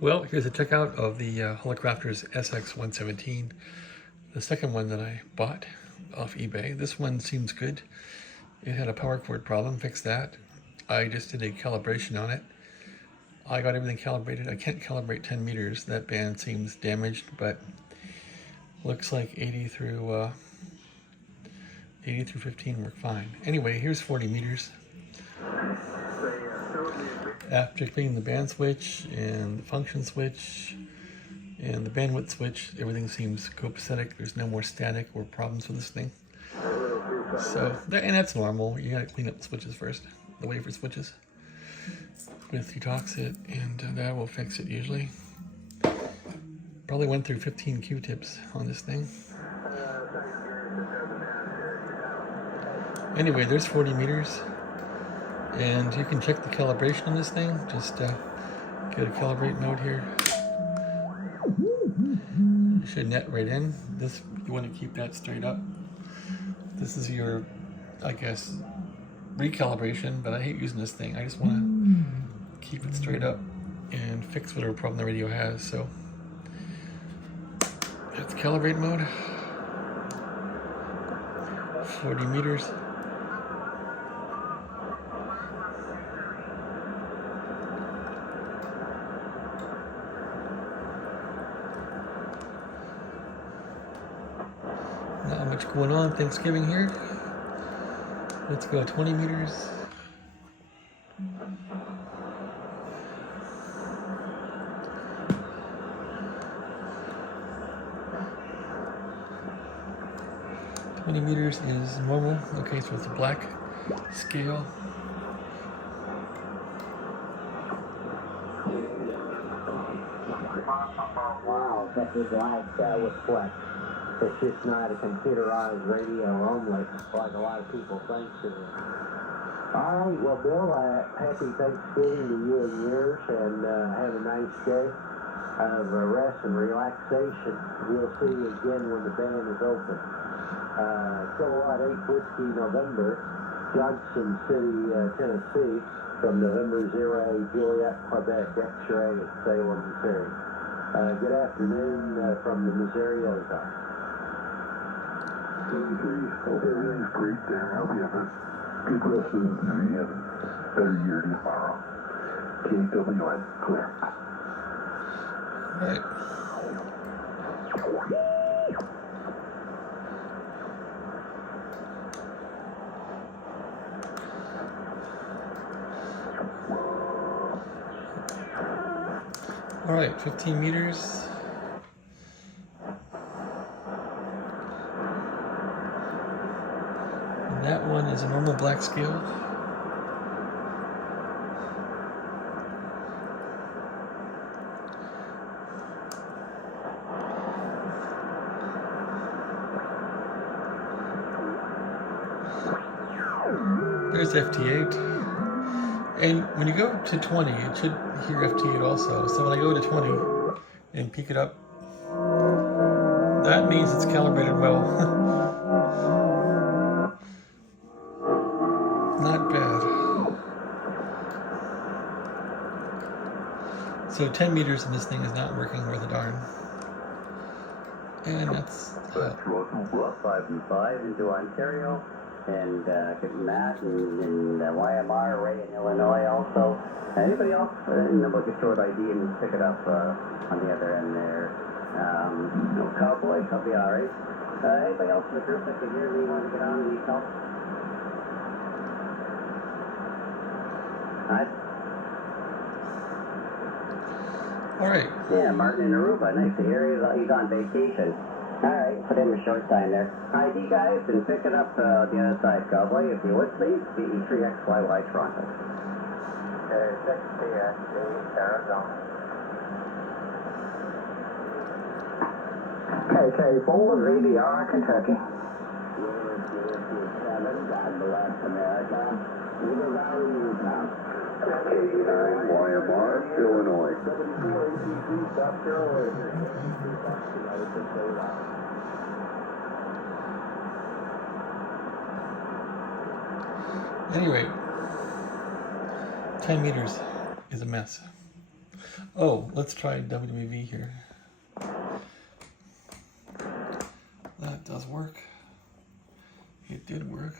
Well, here's a checkout of the Hallicrafters SX-117, the second one that I bought off eBay. This one seems good. It had a power cord problem, fixed that. I just did a calibration on it. I got everything calibrated. I can't calibrate 10 meters. That band seems damaged, but looks like 80 through 15 work fine. Anyway, here's 40 meters. After cleaning the band switch and the function switch and the bandwidth switch, everything seems copacetic. There's no more static or problems with this thing. So, and that's normal. You gotta clean up the switches first, the wafer switches, with Detoxit, and that will fix it usually. Probably went through 15 Q-tips on this thing. Anyway, there's 40 meters. And you can check the calibration on this thing. Just get a calibrate mode here. You should net right in. This, you want to keep that straight up. This is your, I guess, recalibration, but I hate using this thing. I just want to keep it straight up and fix whatever problem the radio has. So that's calibrate mode. 40 meters. Not much going on Thanksgiving here. Let's go 20 meters. Meters is normal. Okay, so it's a black scale. Wow, that is like with Flex. It's just not a computerized radio only, like a lot of people think it is. All right, well, Bill, happy Thanksgiving to you and yours, and have a nice day of rest and relaxation. We'll see you again when the band is open. Kilowatt 8 Whiskey November, Johnson City, Tennessee, from November 08 Juliet, Quebec, X-ray at Salem, Missouri. Good afternoon from the Missouri Ozarks. 33, hope everything's great there. Hope you have a good rest of the day and a better year tomorrow. KWN, clear. All right. All right, 15 meters. And that one is a normal black scale. There's FT8. And when you go to 20, it should hear FT8 also. So when I go to 20 and peak it up, that means it's calibrated well. Not bad. So 10 meters in this thing is not working worth a darn. And that's... Well, 5 and 5 into Ontario. And Matt and YMR, Ray in Illinois also. Anybody else in the book of short ID and pick it up on the other end there? No Cowboy, I'll be all right. Anybody else in the group that can hear me want to get on and need help? Hi. All right. Yeah, Martin in Aruba. Nice to hear he's on vacation. All right, put in a short time there. ID guys, and pick it up the other side, Cowboy, if you would, please. BE3XYY Toronto. Okay, 6TXD, Arizona. KK4, VDR, Kentucky. God bless America. River Valley, Newtown. K9, YMR, Illinois. South Carolina. Anyway, 10 meters is a mess. Oh, let's try WWV here. That does work. It did work.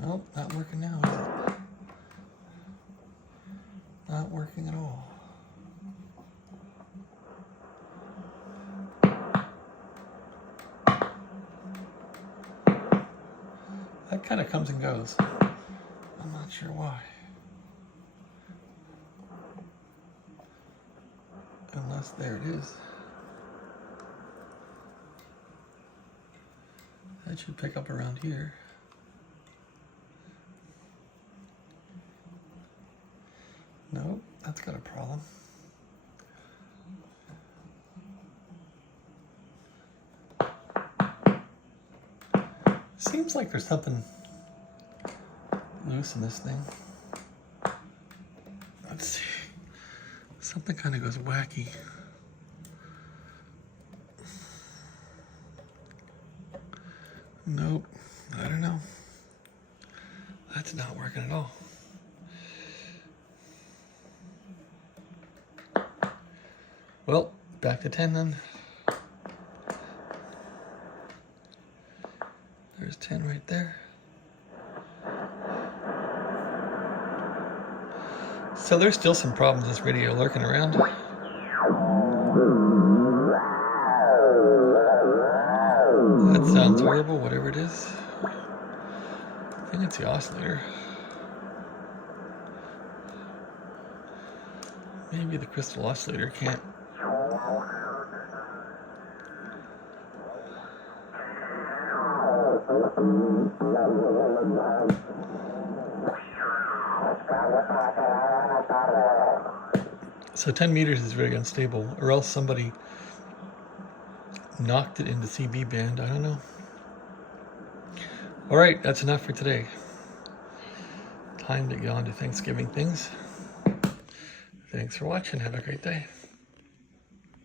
Nope, not working now, is it? Not working at all. That kind of comes and goes. I'm not sure why. Unless there it is. That should pick up around here. Nope, that's got a problem. Seems like there's something loose in this thing. Let's see. Something kind of goes wacky. Nope, I don't know. That's not working at all. Well, back to 10 then. There's 10 right there. So there's still some problems with this radio lurking around. That sounds horrible, whatever it is. I think it's the oscillator. Maybe the crystal oscillator can't. So 10 meters is very unstable, or else somebody knocked it into CB band. I don't know. All right, that's enough for today. Time to get on to Thanksgiving things. Thanks for watching. Have a great day.